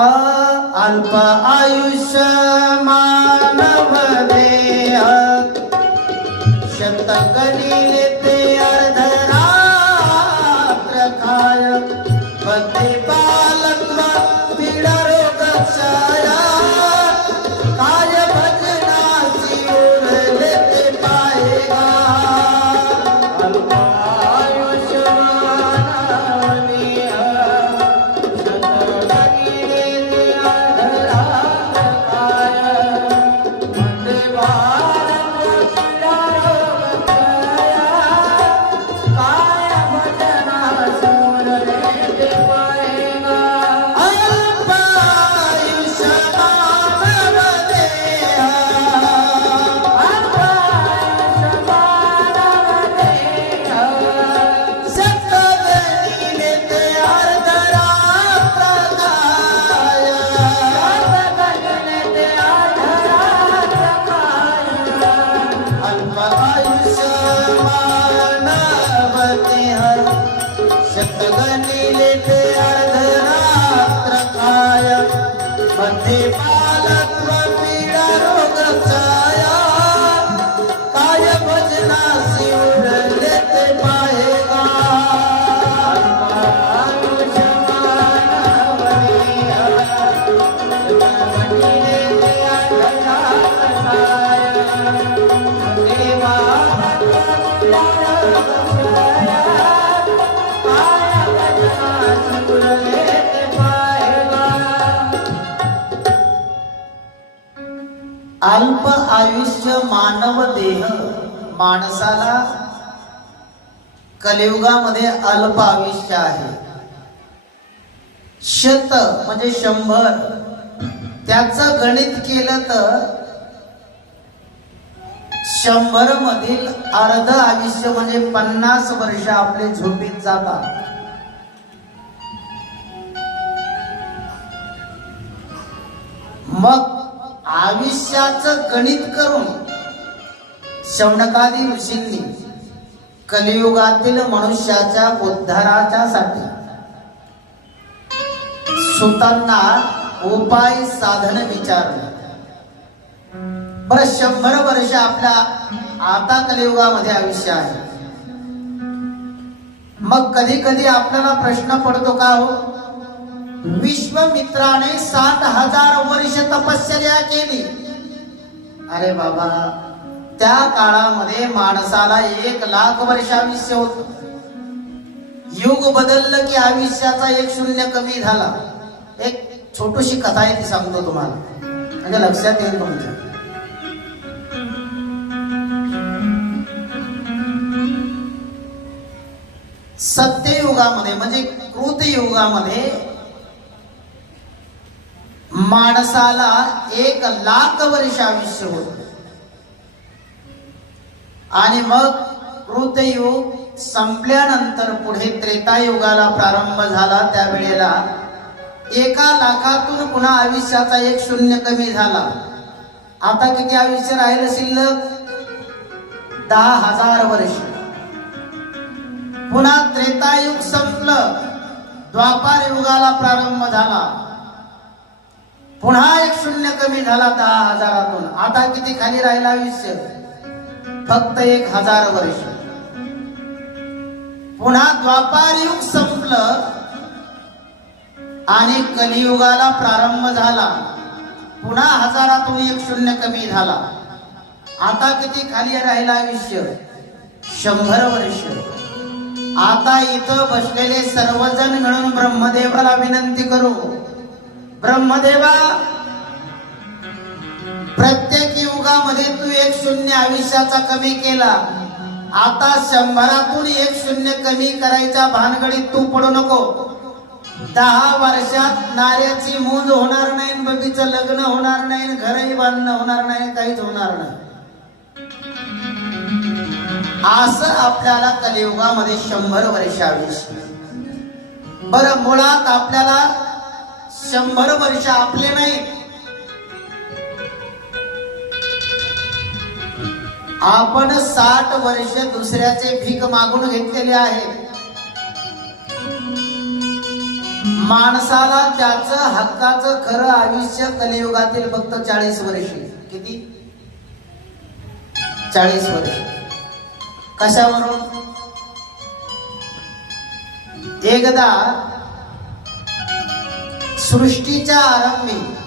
अल्प आयुष्य Thank you. अल्प आयुष्य मानव देह माणसाला कलियुगामध्ये अल्प आयुष्य आहे. शत म्हणजे शंभर. त्याचं गणित केलं तर शंभर मधील अर्ध आयुष्य म्हणजे पन्नास वर्ष आपले झोपीत जातात. मग आयुष्याचं गणित करून शौनकादी ऋषींनी कलियुगातील मनुष्याच्या उद्धाराच्या साठी सुतांना उपाय साधन विचारलं. बर शंभर वर्ष आपल्या आता कलियुगामध्ये आयुष्य आहे. मग कधी कधी आपल्याला प्रश्न पडतो का हो? विश्वमित्राने सात हजार वर्ष तपश्चर्या केली. अरे बाबा त्या काळामध्ये माणसाला एक लाख वर्ष आयुष्य होत. युग बदललं की आयुष्याचा एक शून्य कमी झाला. एक छोटीशी कथा आहे ती सांगतो तुम्हाला. म्हणजे लक्षात येईल तुमच्या. सत्ययुगामध्ये म्हणजे कृतयुगामध्ये माणसाला एक लाख वर्ष आयुष्य होत. आणि मग कृतयुग संपल्यानंतर पुढे त्रेतायुगाला प्रारंभ झाला. त्यावेळेला एका लाखातून पुन्हा आयुष्याचा एक शून्य कमी झाला. आता किती आयुष्य राहिलं शिल्लक? दहा हजार वर्ष. पुन्हा त्रेतायुग संपलं. द्वापार युगाला प्रारंभ झाला. पुन्हा एक शून्य कमी झाला दहा हजारातून. आता किती खाली राहिला आयुष्य फक्त एक हजार वर्ष. पुन्हा द्वापार युग संपलं आणि कलियुगाला प्रारंभ झाला. पुन्हा हजारातून एक शून्य कमी झाला. आता किती खाली राहिला आयुष्य शंभर वर्ष. आता इथं बसलेले सर्वजण मिळून ब्रह्मदेवाला विनंती करू. ब्रह्मदेवा प्रत्येक युगामध्ये तू एक शून्य आयुष्याचा कमी केला. आता शंभरातून एक शून्य कमी करायच्या भानगडीत तू पडू नको. दहा वर्षात नाऱ्याची मूज होणार नाही बबीचं लग्न होणार नाही घरही बांधणं होणार नाही काहीच होणार नाही. असं आपल्याला कलियुगामध्ये शंभर वर्ष आयुष्य. बर मुळात आपल्याला शंभर वर्ष आपले नाही. आपण साठ वर्ष दुसऱ्याचे भीक मागून घेतलेले आहे. माणसाला त्याच हक्काचं खरं आयुष्य कलियुगातील फक्त चाळीस वर्ष. किती? चाळीस वर्ष. कशावरून? एकदा सृष्टीच्या आरंभी